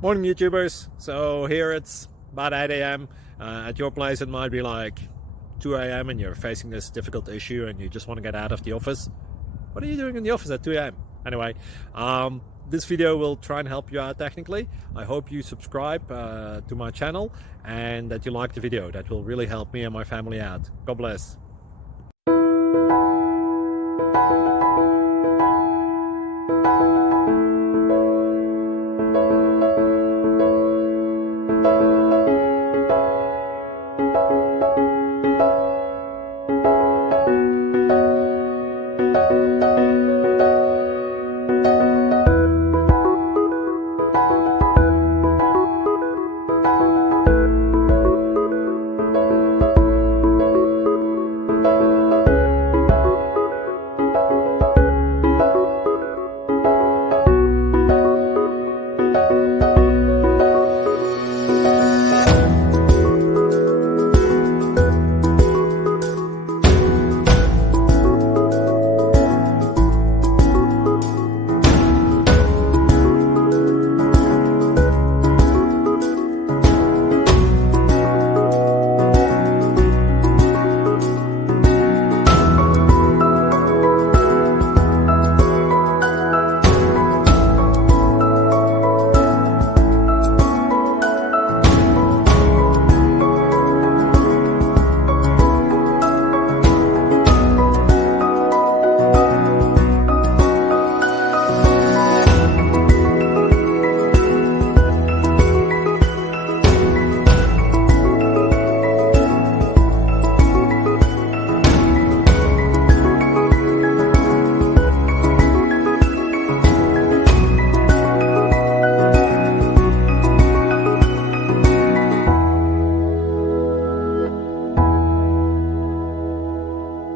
Morning YouTubers. So here it's about 8 a.m. At your place it might be like 2 a.m. and you're facing this difficult issue and you just want to get out of the office. What are you doing in the office at 2 a.m.? Anyway, this video will try and help you out technically. I hope you subscribe to my channel and that you like the video. That will really help me and my family out. God bless.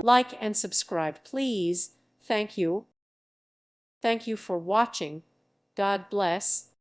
Like and subscribe, please. Thank you. Thank you for watching. God bless.